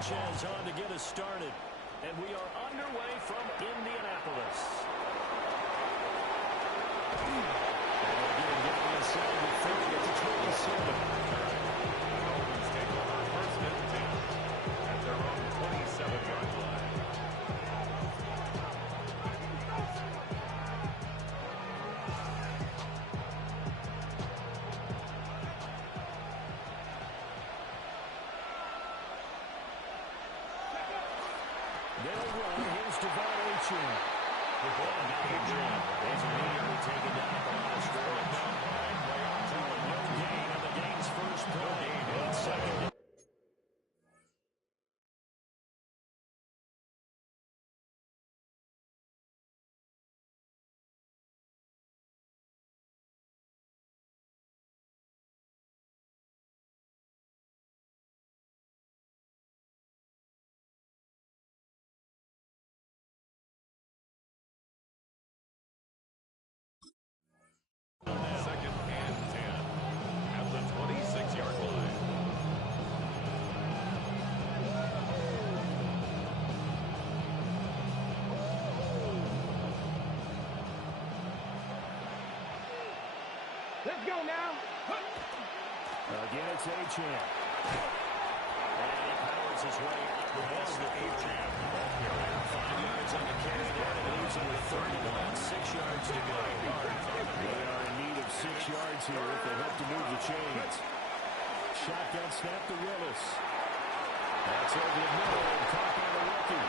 Sanchez on to get us started. And we are underway from Indianapolis. And again, getting inside the 30 to 27. Dolphins take over first and 10 at their own 27-yard line. They'll run. Here's Devon. The ball Adrian is immediately taken down at the line of scrimmage. No gain on the game's first play. And second. Second and 10 at the 26-yard line. Let's go now. Again, it's Achane. And he powers his way up the ball to Achane. 5 yards on the carry there, and leaves him with 31, 6 yards to go. They are in need of 6 yards here if they hope to move the chains. Shotgun snap to Willis. That's over the middle and caught by the rookie.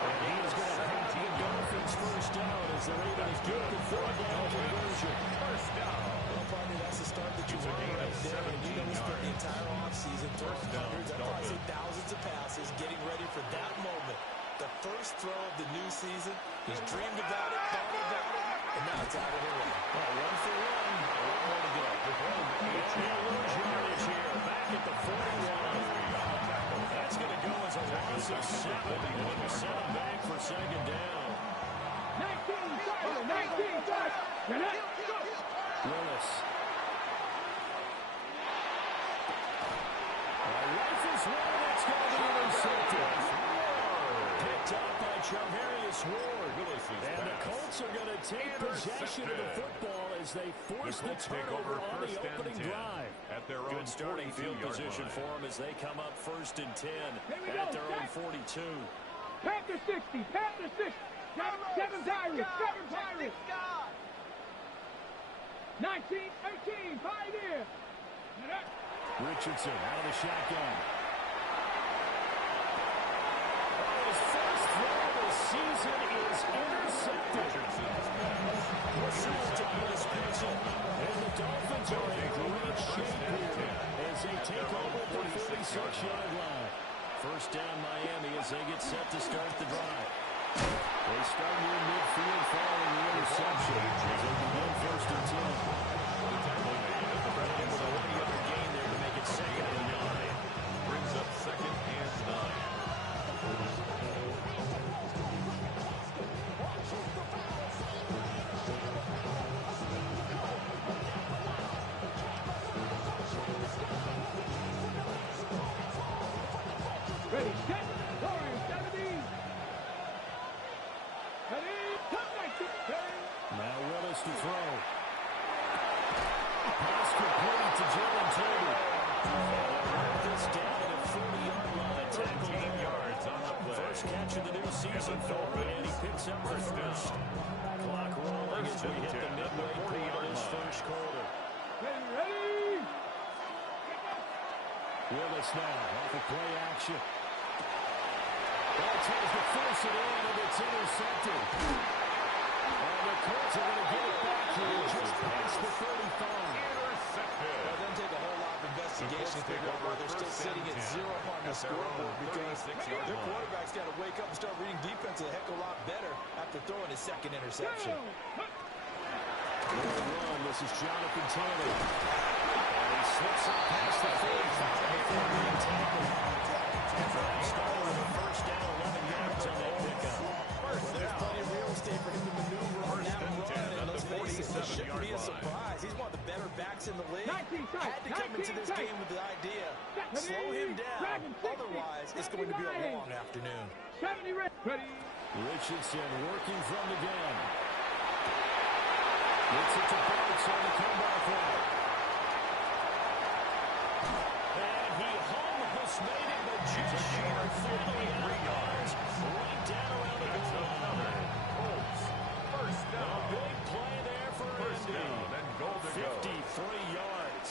And he is going to have the Dolphins first down as they're able to get the 4-down conversion. First down. Well, partner, that's the start that you want right there. And you know we spent the entire offseason throwing hundreds, I'd probably say thousands of passes, getting ready for that moment. The first throw of the new season. He's dreamed about it, thought about it, and now it's out of the way. One for one. A lot more to go. He'll lose yardage here. Back at the 41. That's going to go as a loss of 7. And it'll set him back for second down. 19 starts. Willis. Rifles one. That's going to be intercepted. Picked up by Charvarius Ward. And the Colts are going to take possession of the football as they force the turnover on the opening drive. At their own Good starting field position for them as they come up first and 10 at their own 42. Panther 60. Panther 60. Seven Pirates. 19, 18, Pioneer. Richardson out of the shotgun. His first throw of the season is intercepted. And the Dolphins are in great shape here as they take over the 46-yard line. First down Miami as they get set to start the drive. They start near midfield following the interception as they begin first and 10. Looking for any other gain there to make it second and 9. Brings up second and 9. Ready, set, Lauren, 70. Ready, come back to Now Willis to throw. Pass complete to Jalen Taylor. This down at a 40-yard line. Tackle 8 yards on the play. First catch of the new season for him, and he picks up the first. Clock rolling as we hit the midway point of this first quarter. Ready. Willis now off of play action. Ball tries to force it in, and it's intercepted. And the Colts are going to get it back here just past the 35. Well, it doesn't take a whole lot of investigation to figure out why they're still sitting at 0 on the scoreboard because their quarterback's got to wake up and start reading defense a heck of a lot better after throwing his second interception. Run. This is Jonathan Taylor. And he slips up past the 35. Started with a first down, 11 yards on that pickup. There's plenty of real estate for him to maneuver on that run, and let's face it, this shouldn't be a surprise. He's one of the better backs in the league. Had to come into this game with the idea, slow him down. Otherwise, it's going to be a long afternoon. 70 ready. Richardson working from the gun. Gets it to Burks on the comeback route. And he almost made it, but just short of 3 yards. Right down around the goal. First down. A big play there for First Indy. down and goal to go. 53 yards.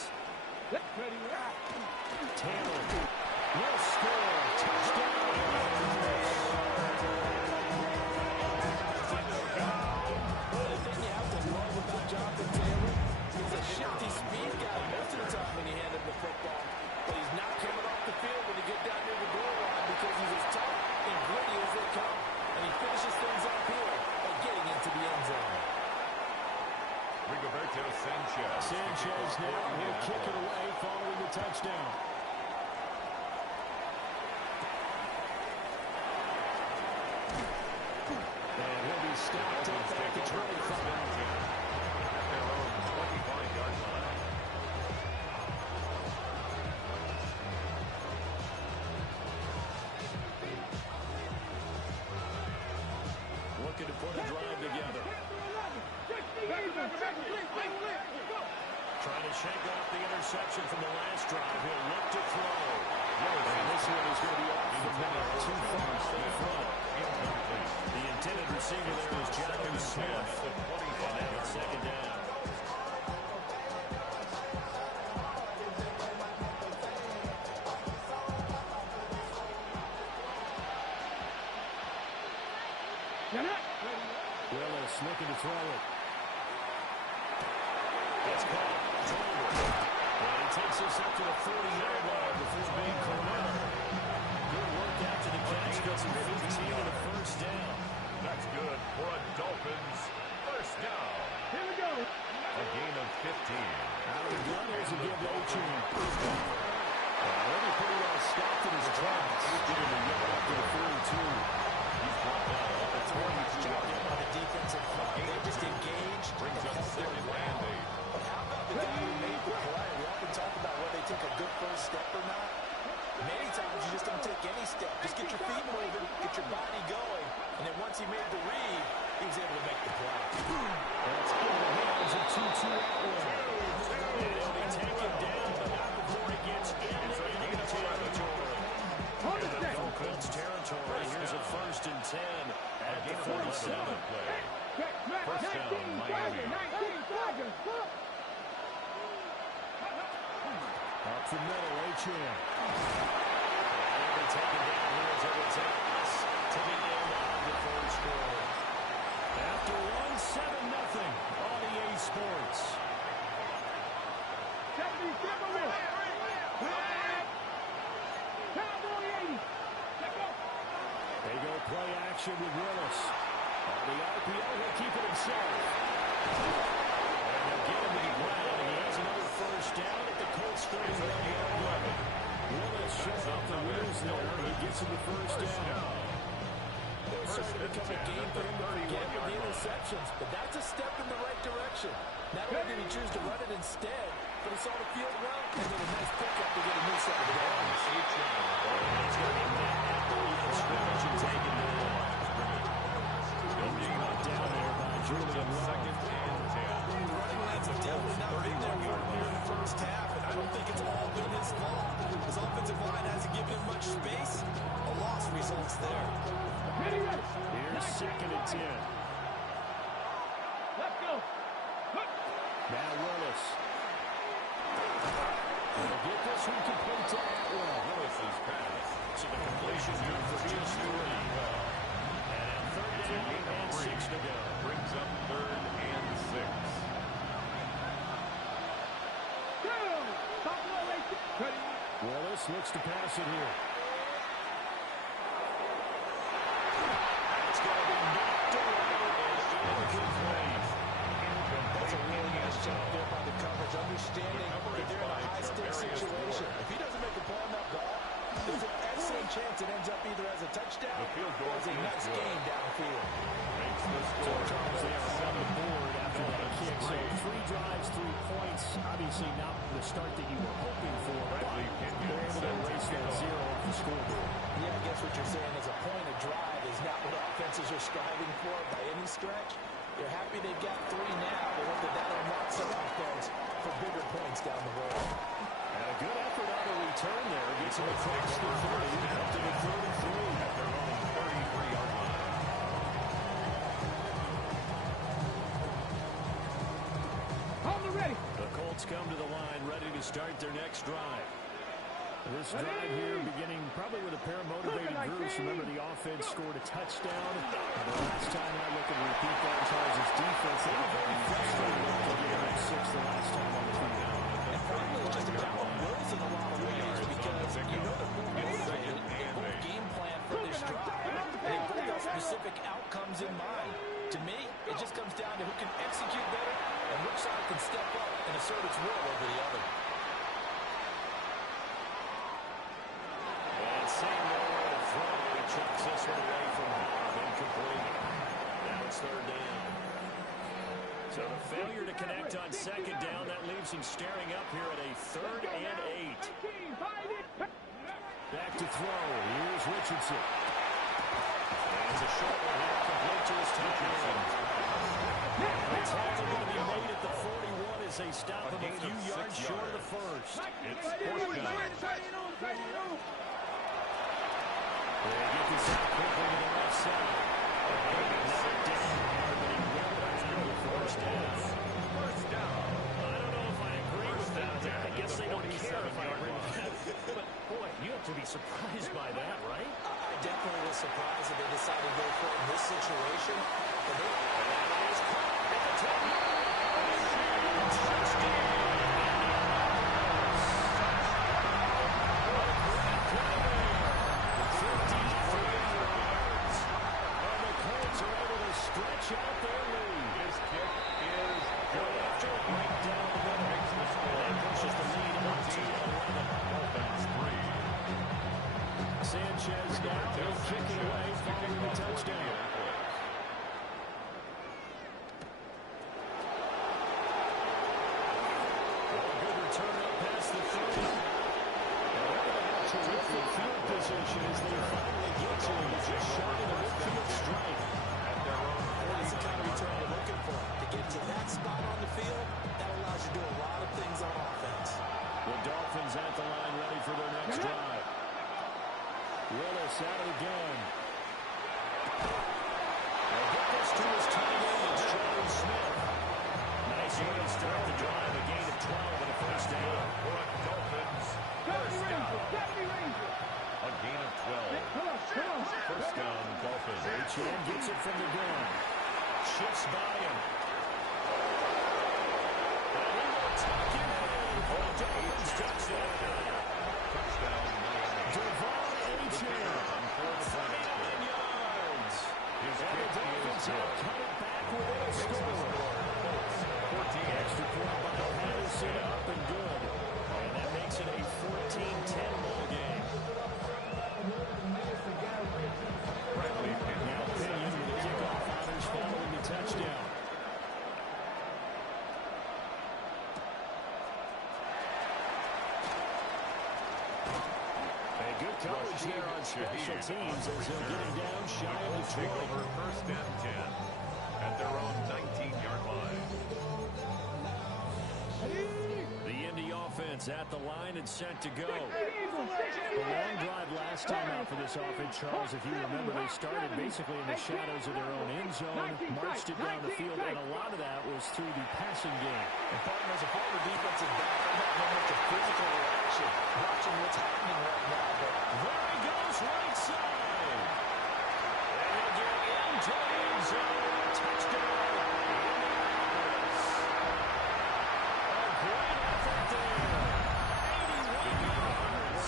Ready. Taylor will score. Touchdown. The thing you have to love about Jonathan Taylor, he's a shifty speed guy most of the time when you hand him the football. But he's not coming off the field when you get down near the goal line because he's as tough and gritty as they come. And he finishes things up here by getting into the end zone. Rigoberto Sanchez. Sanchez now will kick it away following the touchdown. And he'll be stopped up back to 25. At their own 25-yard line. Looking to put a drive together. Trying to shake off the interception from the last drive. He'll look to throw. And this one is going to be off the mark. Too far in front. The intended receiver there is Jonathan Smith. And now it's second down. Willis looking to throw it. It's caught. And he takes this up to the 40-yard line before being corralled. Good work after the catch. Gets him 15 and a first down. That's good for a Dolphins first down. Here we go. A gain of 15. Out of the gun, there's a give to Achan. Already pretty well stopped in his tracks. Getting the yard up to the 42. He's brought down at the 20. Job there by the defensive front. They just engaged. Brings up second and 8. But how about the guy who made the play? We often talk about whether they took a good first step or not. Many times you just don't take any step. Just get your feet moving, get your body going, and then once he made the read, he was able to make the play. That's in the hands of 2-2 Atwell. And they'll be taken down, but not before he gets into enemy territory. In the Falcons territory, here's a 1st and 10 at the 47. First down, Miami. 19 Tigers. Up the middle, Achan. And they'll be taken down here as it was Atlas. Taking down the first score. After 1-7-0 on EA Sports. 77 will. Cowboy 80. Let's go. They go play action with Willis. On the RPO, he'll keep it himself. And they'll get him to the ground. He has another first down at the Colts 31-yard line. Willis shows off the wheels there. He gets him the first down. It's starting to become a game for him to forget with the interceptions, but that's a step in the right direction. Not only did he choose to run it instead, but he saw the field well and did a nice pickup to get a new set of downs. He's going to be back at the line of scrimmage and taken down. He'll be knocked down there by Julian Second and 10. Running lanes have definitely not been there for him here in the first half, and I don't think it's all been his fault. His offensive line hasn't given him much space. A loss results there. Here's 2nd and 10. Let's go. Now Willis. They'll get this one complete to Atwell. Willis's pass. So the completion good for just 3. And 3rd down and 6 to go. Brings up 3rd and 6. Willis looks to pass it here. It's going to be knocked away and incomplete. That's a really nice job there by the coverage, understanding that they're in a high-stakes situation. If he doesn't make a play on that ball, there's an excellent chance it ends up either as a touchdown or as a nice gain downfield. Makes the So score. Charles there on the board after that kick. So 3 drives, 3 points. Obviously not the start that you were hoping for, but they're able to scoreboard. Yeah, I guess what you're saying is a point of drive is not what offenses are striving for by any stretch. They're happy they've got 3 now, but hope that unlocks their offense for bigger points down the road. And a good effort on the return there. Gets him across the 30, up to the 33 at their own 33-yard line. Hold it ready. The Colts come to the line, ready to start their next drive. This drive here beginning probably with a pair of motivated groups. Remember, the offense scored a touchdown. The last time I look and repeat that, Charles' defense, they were very frustrated after getting up 6 the last time on the field. And probably it's just a battle of wills in a lot of ways because you know they're both motivated. They both game plan for this drive. They both have specific outcomes in mind. To me, it just comes down to who can execute better and which side can step up and assert its will over the other. Chucks this one away from home. Incomplete. Now it's 3rd down. So the failure to connect on 2nd down, that leaves him staring up here at a 3rd and 8. Back to throw. Here's Richardson. And it's a short one here, complete to his tight end. The tackle going to be made at the 41 as they stop him a few yards short of the first. It's 4th down. They get this out quickly to the left side. Another down there, but he will return the first down. I don't know if I agree with that. I guess they don't care if I agree with that. But, boy, you have to be surprised by that, right? I definitely was surprised that they decided to go for it in this situation. But that is caught at the 10. Stretch out their lead. His kick is good. After right down the middle. Makes the score. That pushes the lead up to 11. Offense 3. Sanchez now. He'll kick it away following the touchdown. A good return up past the 30. Terrific field position as they finally get to him. Just shy of the midfield stripe. That's the kind of return you're looking for. To get to that spot on the field, that allows you to do a lot of things on offense. The Dolphins at the line ready for their next drive. Willis out of the gun. They'll get this to his tight end. It's Jones Smith. Nice way to start the drive. A gain of 12 and a first down. Dolphins. A gain of 12. First down, Dolphins. H.M. gets it from the gun. Shifts by him. And he will tuck it in for a Dolphins touchdown. Touchdown, Miami. Devon H.M. 49 yards. His And the kick Dolphins is have good. cut it back within a score. 14 Extra point by Patterson, up and good. And that makes it a 14-10 ball game. Bradley Pinion. Now Pinion with the kickoff honors following the touchdown. A good coverage there on special teams as they'll get him down shy of the 20. Take over 1st and 10 at their own 19-yard line. The Indy offense at the line and set to go. A long drive last time out for this offense, Charles. If you remember, they started basically in the shadows of their own end zone, marched it down the field, and a lot of that was through the passing game. And partners, a former defensive back, I'm not knowing much of physical reaction, watching what's happening right now. But there he goes, right side. And he'll get into the end zone. Touchdown. A great effort there. 81 yards.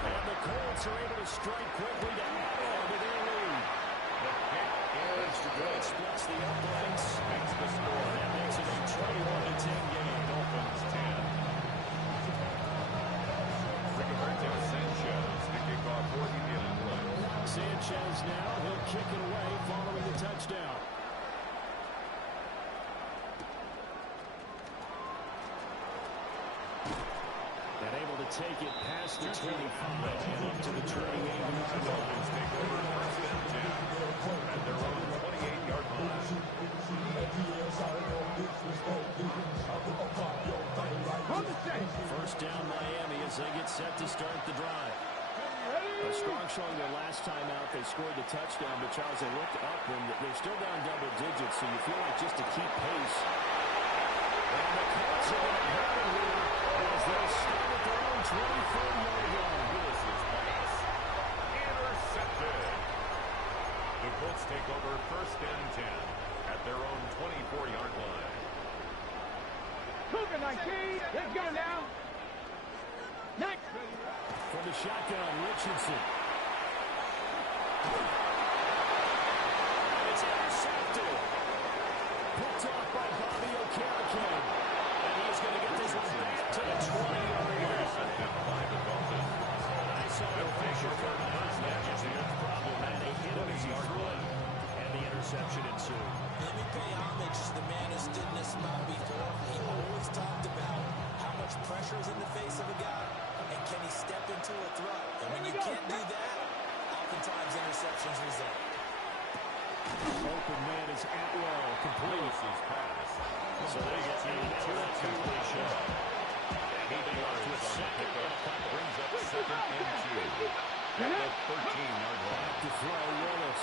And the Colts are able to strike quickly to add on to their lead. The kick is good. It splits the uprights. Makes the score. And that makes it a 21-10 game. Dolphins 10. Rigoberto Sanchez, the kickoff for the play. Sanchez now, he'll kick it away following the touchdown. And able to take it past the 25 and up to the 28-yard line. Take over first and 10 at their own 28-yard line. First down Miami as they get set to start the drive. A strong showing their last time out. They scored the touchdown, but Charles, they looked up and they're still down double digits, so you feel like just to keep pace. And the Colts are going to have it here as they start at their own 24-yard line. Willis's pass intercepted. The Colts take over first and 10 at their own 24-yard line. Cougar 19. Let's go now. Next. From the shotgun, Richardson. It's intercepted. Picked off by Bobby O'Carrican. And he's going to get this one back to the 20-yard line. I saw the pressure coming out. That was the problem. And they hit him as he threw it. And the interception ensued. Let me pay homage to the man who stood in this spot before. He always talked about how much pressure is in the face of a guy, and can he step into a throw? And when you can't do that, oftentimes interceptions result. Open man is Atwell, complete. Willis's pass. So they get to that completion. And he yards with second and brings up second and 2 at the 13-yard line. To throw Willis.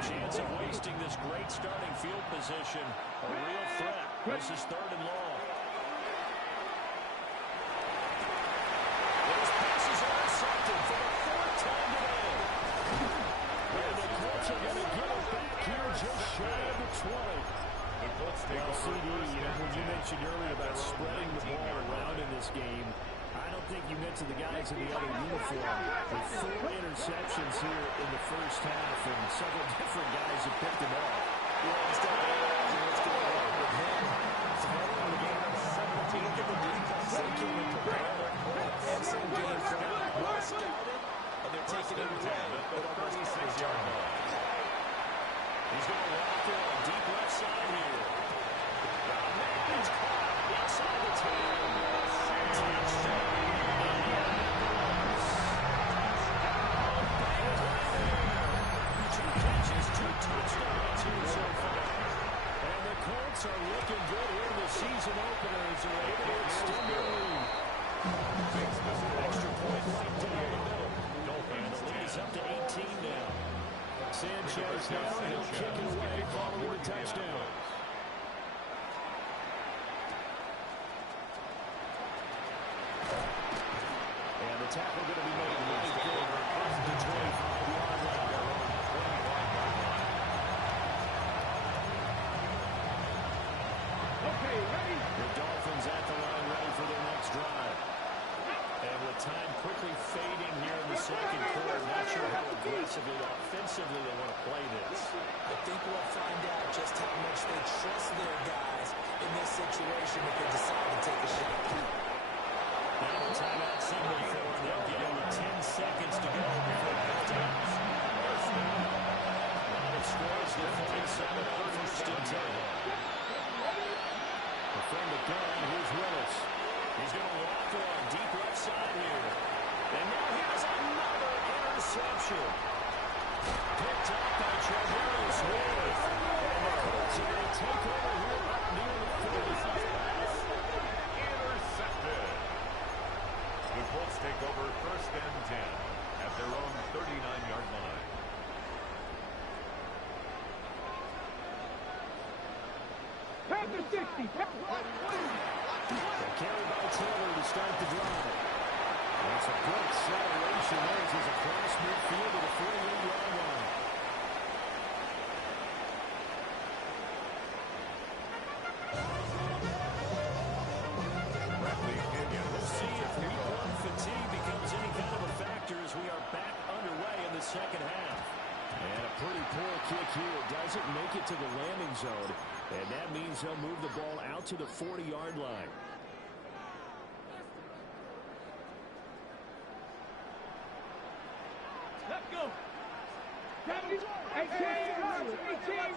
Chance of wasting this great starting field position. A real threat. This is third and long. Those passes are intercepted for the fourth time today. And the Colts are going to get it back here just shy of the 20. The Colts take over CD, first and when you 10 mentioned earlier about spreading the ball around in this game, I don't think you mentioned the guys in the other uniform. With 4 interceptions here in the first half, and several different guys have picked them off. Yeah, it's what's going on with him. Throwing the game of 17 to the defense. They came in prepared. Excellent game plan. Well scouted, and they're taking it away at the 36-yard line. He's going to walk through on deep left side here. It's caught inside the 10. Touchdown. Touchdowns here so far. And the Colts are looking good here in the season opener as they're able to extend their lead. Extra point right down the middle. And the lead is up to 18 now. Sanchez now, he'll kick it away following the touchdown. And the tackle going to be made right there at the 25-yard line. Okay, ready? The Dolphins at the line, ready for their next drive. And with time quickly fading here in the second quarter, not sure how aggressively, offensively they want to play this. I think we'll find out just how much they trust their guys in this situation if they decide to take a shot. Now the timeout signal for them. They'll give them 10 seconds to go before halftime. It scores the 47 on first and 10. From the gun, here's Willis. He's going to walk through on deep left side here. And now here's another interception. Picked up by Travis Smith. And the Colts are going to take over here up near the 30. Intercepted. The Colts take over first and 10 at their own 39-yard line. Panther 60. Carry by Taylor to start the drive. That's a good acceleration there as he's across midfield to the 48-yard line. We'll see if rebound fatigue becomes any kind of a factor as we are back underway in the second half. And a pretty poor kick here. Doesn't make it to the landing zone. And that means they'll move the ball out to the 40-yard line. go. 70, 18,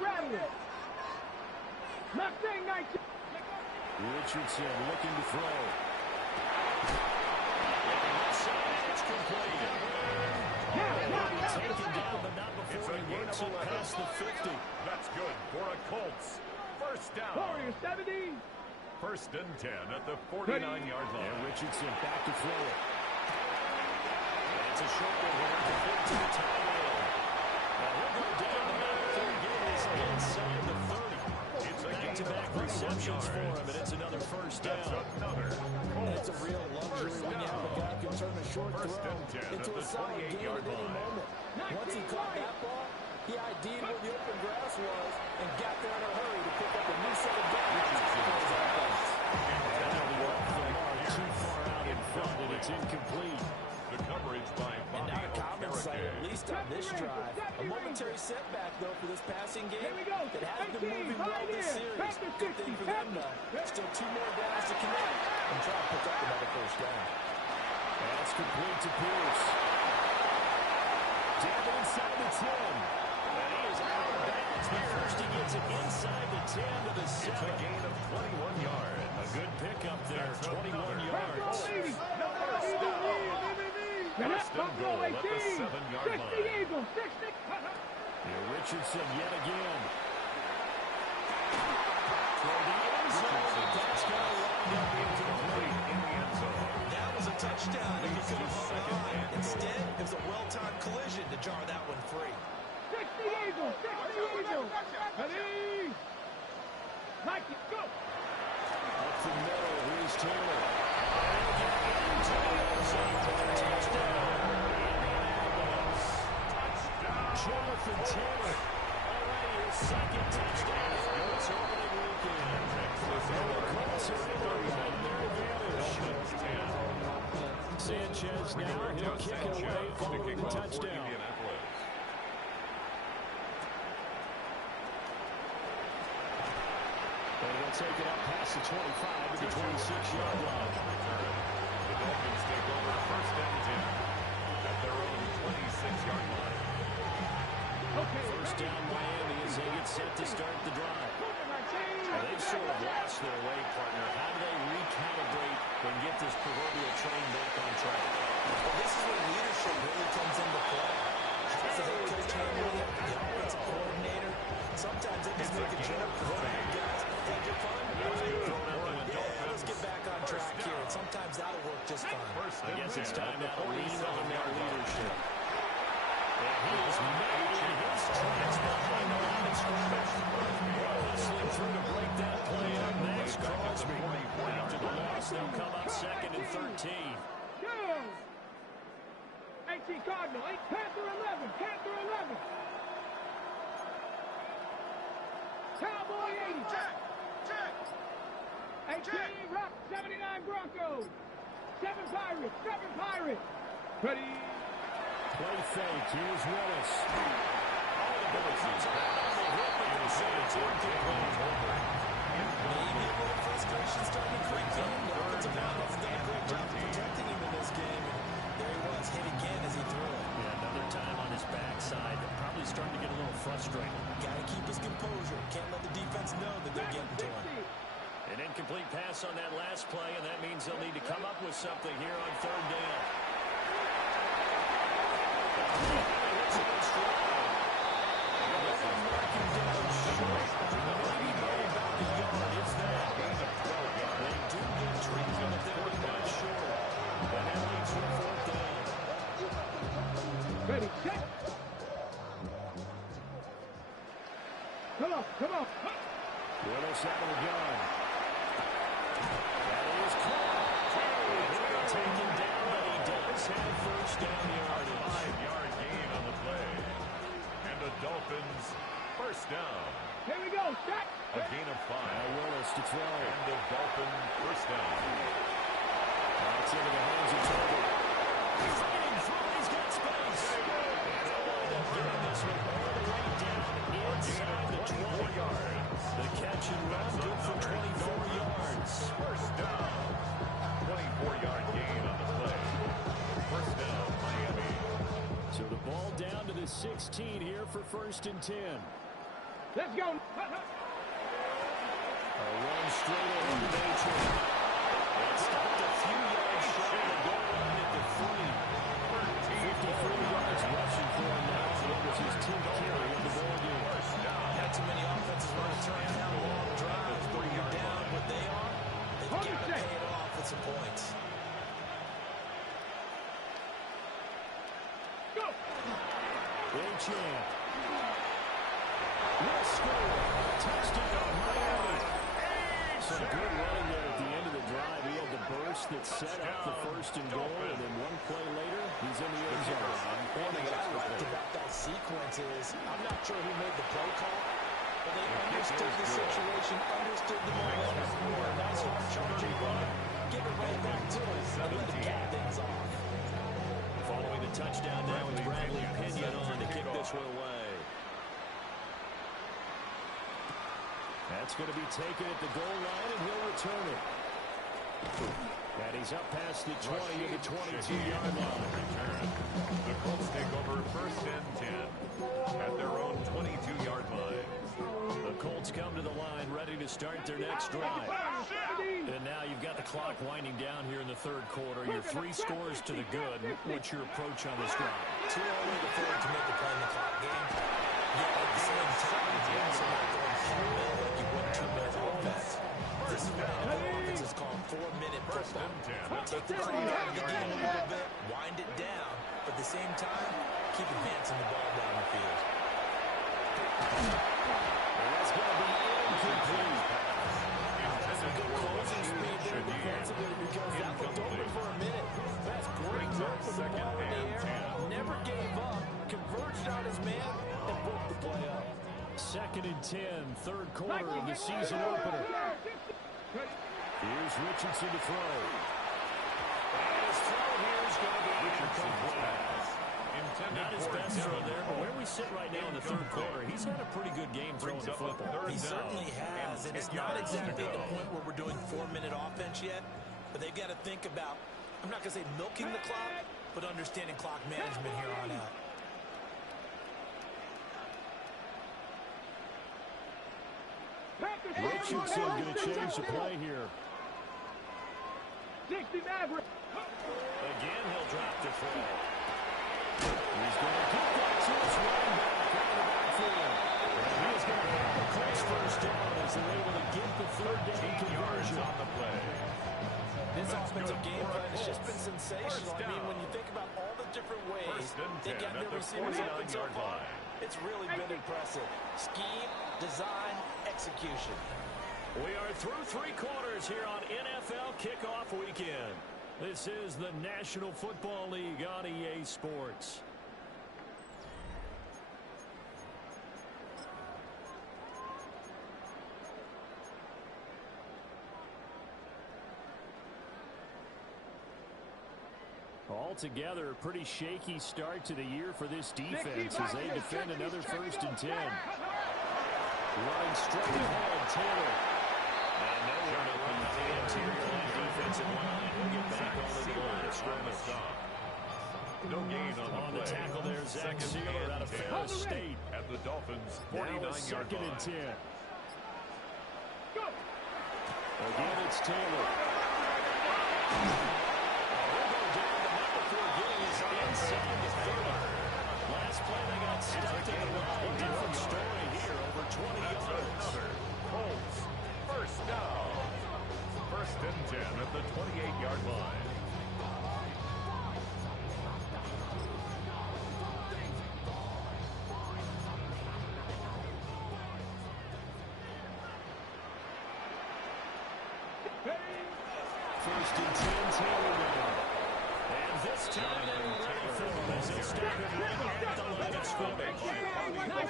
rattling. Mustang 19. Richardson looking to throw. It's complete. Taken down, but not before he works it past the 50. That's good for a Colts. First down. Warriors 70. First and 10 at the 49-yard line. And Richardson back to throw it. And it's a short one here, complete to the tight end. Now he'll go down about 3 games inside the 30. It's back-to-back receptions for him, and it's another first down. That's a real luxury when you have a guy who can turn a short throw into a solid gain at any moment. Once he caught that ball, he ID'd where the open grass was and got there in a hurry to pick up a new set of downs for his offense. Too far out in front, and it's incomplete. The coverage by And now a common sight, at least on this drive. A momentary setback, though, for this passing game. It has been moving well this series. Good thing for them, though. Still 2 more downs to connect and try to pick up another first down. That's complete to Pierce. Down inside the 10. And he is out of bounds, but first he gets it inside the 10 to the 7. It's a gain of 21 yards. A good pickup there, 21 yards. First and goal at the 7-yard line. 60 Eagles, 60. Here Richardson yet again. For the end zone, that's going to wind up incomplete in the end zone. That was a touchdown if he could have hung on. Instead, it was a well-timed collision to jar that one free. 60 Eagles, 60 Eagles. Ready? Mikey, go. Up the middle, here's Taylor. Jonathan Taylor, already his second touchdown of this opening weekend. Sanchez now, he'll kick it away following the touchdown. They will take it up past the 25 to the 26-yard line. The Dolphins take over first and 10 at their own 26-yard line. First down Miami as they get set to start the drive. They've sort of lost their way, partner. How do they recalibrate and get this proverbial train back on track? Well, this is where leadership really comes into play. How's the head coach handling it? The offensive coordinator? Sometimes they just make a joke. Go ahead, guys. Take your fun. Yeah, let's get back on track here. And sometimes that'll work just fine. I guess it's time now to lean on their leadership. And he is making his tracks behind the line of scrimmage. Hustling through to break that play up. Max Crosby. After the loss, they'll come up second and 13. 18 Cardinal, 8 Panther 11, Panther 11. Cowboy 80. Check. 18 Rock, 79 Broncos. 7 Pirates. Ready. Play fake. Here's Willis. Maybe a little frustration starting to creep in. The offensive line has done a great job of protecting him in this game. There he was, hit again as he threw it. Yeah, another time on his backside. Probably starting to get a little frustrated. Got to keep his composure. Can't let the defense know that they're getting to him. An incomplete pass on that last play, and that means they'll need to come up with something here on third down. Ready, check. Come on. Willis out of the gun. That is caught. Taken down, but he does have first down yardage. 5-yard gain on the play. And the Dolphins first down. Here we go, check. A gain of 5. Now Willis to throw. And the Dolphin first down. That's into the hands of Tolbert. Fighting through, he's got space. And they'll wind up getting this one all the way down inside the 20 yards. The catch and run good for 24 yards. First down. 24-yard gain on the play. First down, Miami. So the Ball down to the 16 here for 1st and 10. Let's go. A run straight ahead to A-Chain. It stopped a few yards short of the goal line at the 3. 54 yards rushing for him now. It was his 10th carry of the ball game. Not too many offenses want to turn down long drives, but when you're down what they are, they've got to pay it off with some points. Go. A-Chain. Will score. Touchdown, Miami. Some good running there at the end of the drive. He had the burst that set up the 1st and goal, and then one play later, he's in the end zone. One thing I liked about that sequence is, I'm not sure who made the play call, but they understood the situation, understood the momentum. Nice hard charging run. Give it right back to him. Let him cap things off. Following the touchdown now, it's Bradley Pinion on to kick this one away. That's going to be taken at the goal line, and he'll return it. And he's up past the 20 to the 22-yard line. The Colts take over 1st and 10 at their own 22-yard line. The Colts come to the line ready to start their next drive. And now you've got the clock winding down here in the 3rd quarter. You're 3 scores to the good. What's your approach on this drive? Too early to forward to make the play in the clock game. Yet at the same time, you also not going 4 minutes like you went 2 minutes offense. This is what NFL offense is called 4-minute football. Take the clock out of the game a little bit, wind it down, but at the same time, keep advancing the ball down the field. That's going to be incomplete. That's a good closing speed there defensively because that looked open for a minute. That's great work with the ball in the air. Never gave up, converged on his man, and broke the play up. 2nd and 10, 3rd quarter of the season opener. Here's Richardson to throw. And his throw here is going to be incomplete. Not his best throw there, but where we sit right now in the 3rd quarter, he's had a pretty good game throwing the football. He certainly has, and it's not exactly the point where we're doing 4-minute offense yet, but they've got to think about, I'm not going to say milking the clock, but understanding clock management here on out. Richardson going to change the play here. 60 Maverick. Again, he'll drop the throw. He's going to kick that to his running back out of the backfield. And he's going to have the Colts 1st down as they're able to get the 3rd down conversion on the play. This offensive game plan has just been sensational. I mean, when you think about all the different ways they got their receivers open so far, it's really been impressive. Scheme, design, execution. We are through 3 quarters here on NFL Kickoff Weekend. This is the National Football League on EA Sports. Altogether, a pretty shaky start to the year for this defense as they defend another 1st and 10. Running straight ahead, Taylor. And nowhere to run the interior line defensive line. We'll get back over the line of scrimmage. No gain on the tackle there, Zach Sealer out of Ferris State. At the Dolphins' Now 49-yard 2nd line. and 10. Again, it's Taylor. Inside the 30. Last play they got stuck in the line. Different story here, over 20 yards. Colts, 1st down. 1st and 10 at the 28-yard line. First and 10, Taylor now. And this time they're ready for him as they start it right at the line of scrimmage.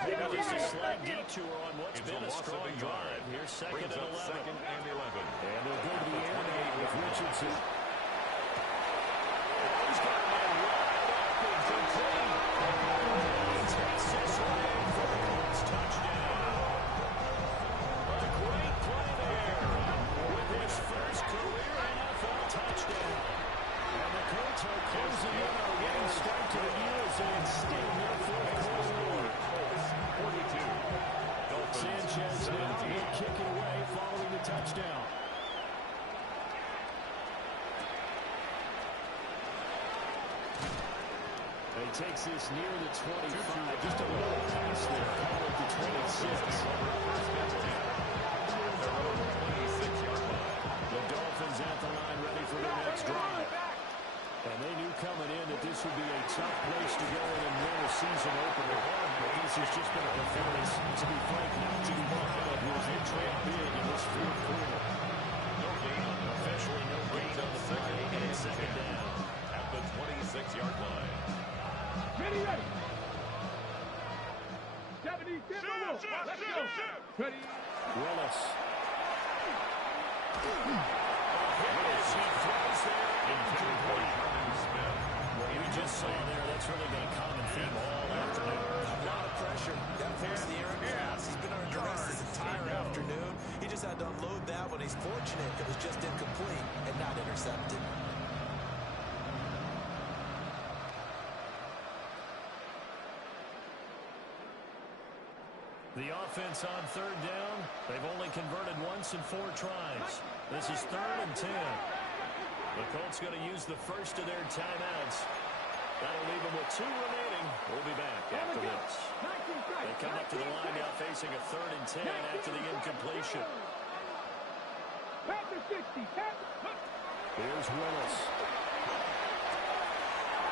Maybe just a slight detour on what's been a strong drive. Here's 2nd and 11. 2nd and 11. And they'll go to the air now with Richardson. He's got a man wide open for Clean. Takes this one for the Colts touchdown. A great play there with his first career NFL touchdown. And the Colts are closing in on a win second start to the year as they extend their fourth quarter. 42. Dolphins Sanchez now will kick it away following the touchdown. He takes this near the 25. Just a little pass there. Call it the 26. The Dolphins at the line ready for their next drive. And they knew coming in that this would be a tough place to go in and win a season opener. But this has just been a performance, to be frank, not to be proud of as they trail big in this fourth quarter. No gain. Officially no gain on the play and second down. At the 26-yard line. Ready, ready. 70, let's go. Ready. Willis. What we just saw there, that's really been a common theme all afternoon. A lot of pressure. That forced the Aaron pass. He's been under duress this entire afternoon. He just had to unload that one. He's fortunate it was just incomplete and not intercepted. The offense on third down, they've only converted once in 4 tries. This is 3rd and 10. The Colts going to use the first of their timeouts. That'll leave them with 2 remaining. We'll be back after this. They come up to the line now facing a 3rd and 10 after the incompletion. Here's Willis.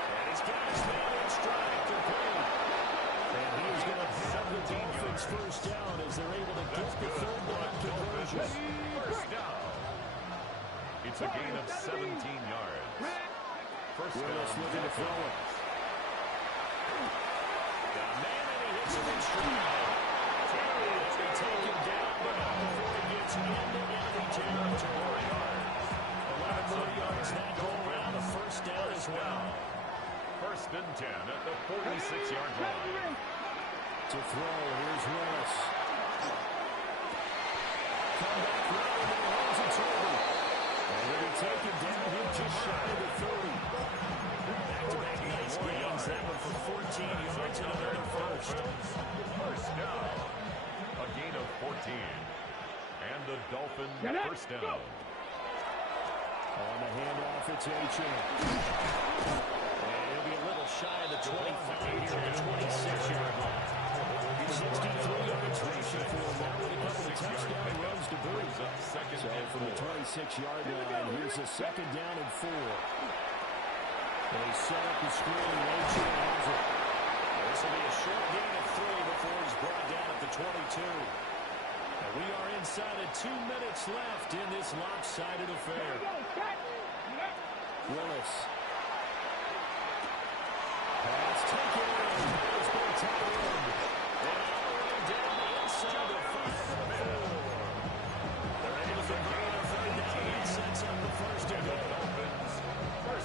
And he's got his man in stride complete. And he's going to have the Dolphins first down as they're able to get the 3rd down conversion. First down. It's a gain of 17 yards. First Willis down. looking to throw it. Got a man and he hits him in stride. Terry will be taken down, but not before he gets into enemy territory. 11 more yards that go around a first down as well. First and 10 at the 46-yard line. To throw, here's Willis. Come back right into the hands of Toby. And when he take it down, he'll just shy of the 30. Back-to-back nice gains. That one for 14 yards and another first. First down. A gain of 14. And the Dolphins first down. On the handoff, it's A-Chain. And he'll be a little shy of the 25 here at the 26-yard line. 63 yards rushing for him now with a couple of touchdown runs to boot. So from the 26-yard line, here's a 2nd down and 4. They set up the screen. A-Chain has it. This will be a short gain of 3 before he's brought down at the 22. And we are inside of 2 minutes left in this lopsided affair. Willis. Pass taken in. It's been tied in. And all the way down the inside of 5-4. They're able to gain a 3rd down and sets up the first and goal.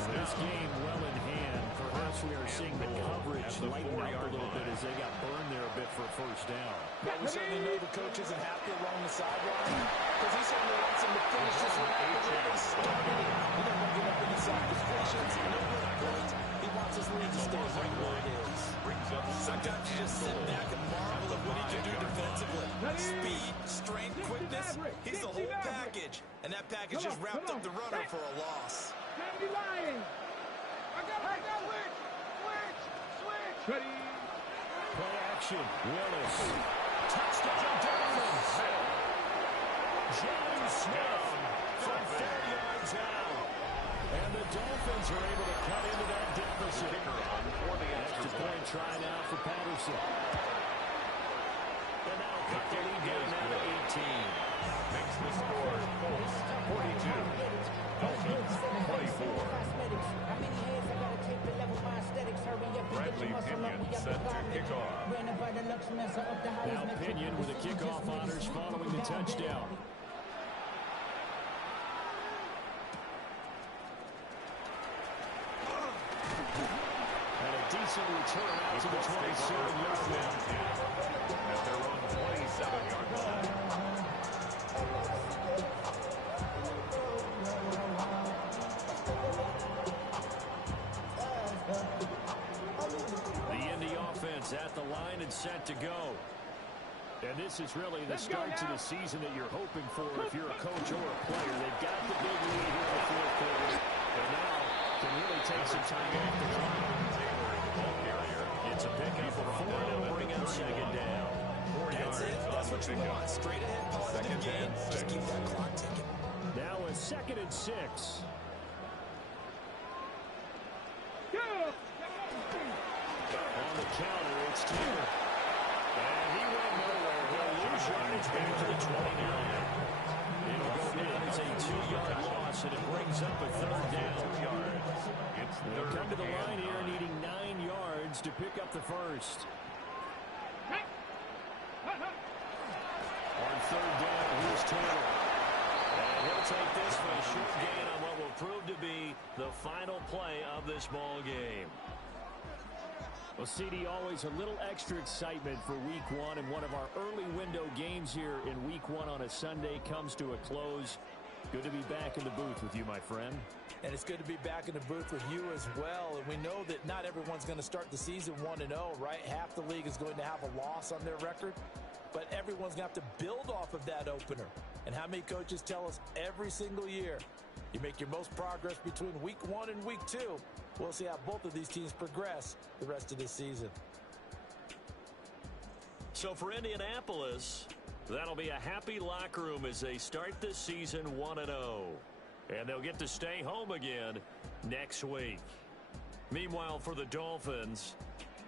This game well in hand. Perhaps we are seeing the coverage lighten up a little bit as they got burned there a bit for a first down. But we certainly know the coach isn't happy along the sideline because he certainly wants him to finish this one out the way they started it. He doesn't want to get up inside deflections. No good points. He wants his lead to stay right where it is. Sometimes you just sit back and marvel at what he can do defensively. Speed, strength, quickness. He's the whole package. And that package just wrapped up the runner for a loss. Ready. Play action. Willis. Touchdown, Dolphins. James Smith from 30 yards out. And the Dolphins are able to cut into that deficit. Extra point try now for Patterson. And now cut the lead down now to 18. Makes the score Colts 42. Dolphins 24. Bradley Pinion set to kick off. Now Pinion with the kickoff honors following the touchdown. And a decent return out to the 27-yard line. At their own 27-yard line. and set to go. And this is really the start to the season that you're hoping for if you're a coach or a player. They've got the big lead here in the fourth quarter, and now can really take some time off the clock. It's a pickup for 4, and it'll bring up second down. That's it. That's what you want. Straight ahead, positive game. Just keep that clock ticking. Now a 2nd and 6. On the counter, it's Taylor. And he went nowhere. He'll lose yardage back to the 29. It'll go down as a 2-yard loss, and it brings up a 3rd down. They'll come to the line here needing 9 yards to pick up the first. On 3rd down, here's Taylor. And he'll take this for a short gain on what will prove to be the final play of this ball game. Well, CD, always a little extra excitement for Week 1, and one of our early window games here in Week 1 on a Sunday comes to a close. Good to be back in the booth with you, my friend. And it's good to be back in the booth with you as well. And we know that not everyone's going to start the season 1-0, right? Half the league is going to have a loss on their record. But everyone's going to have to build off of that opener. And how many coaches tell us every single year, you make your most progress between Week 1 and Week 2. We'll see how both of these teams progress the rest of this season. So for Indianapolis, that'll be a happy locker room as they start this season 1-0. And they'll get to stay home again next week. Meanwhile, for the Dolphins,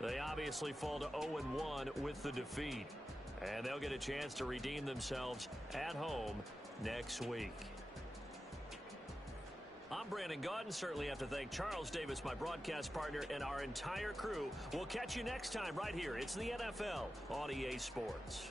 they obviously fall to 0-1 with the defeat. And they'll get a chance to redeem themselves at home next week. I'm Brandon Gaudin. Certainly have to thank Charles Davis, my broadcast partner, and our entire crew. We'll catch you next time right here. It's the NFL on EA Sports.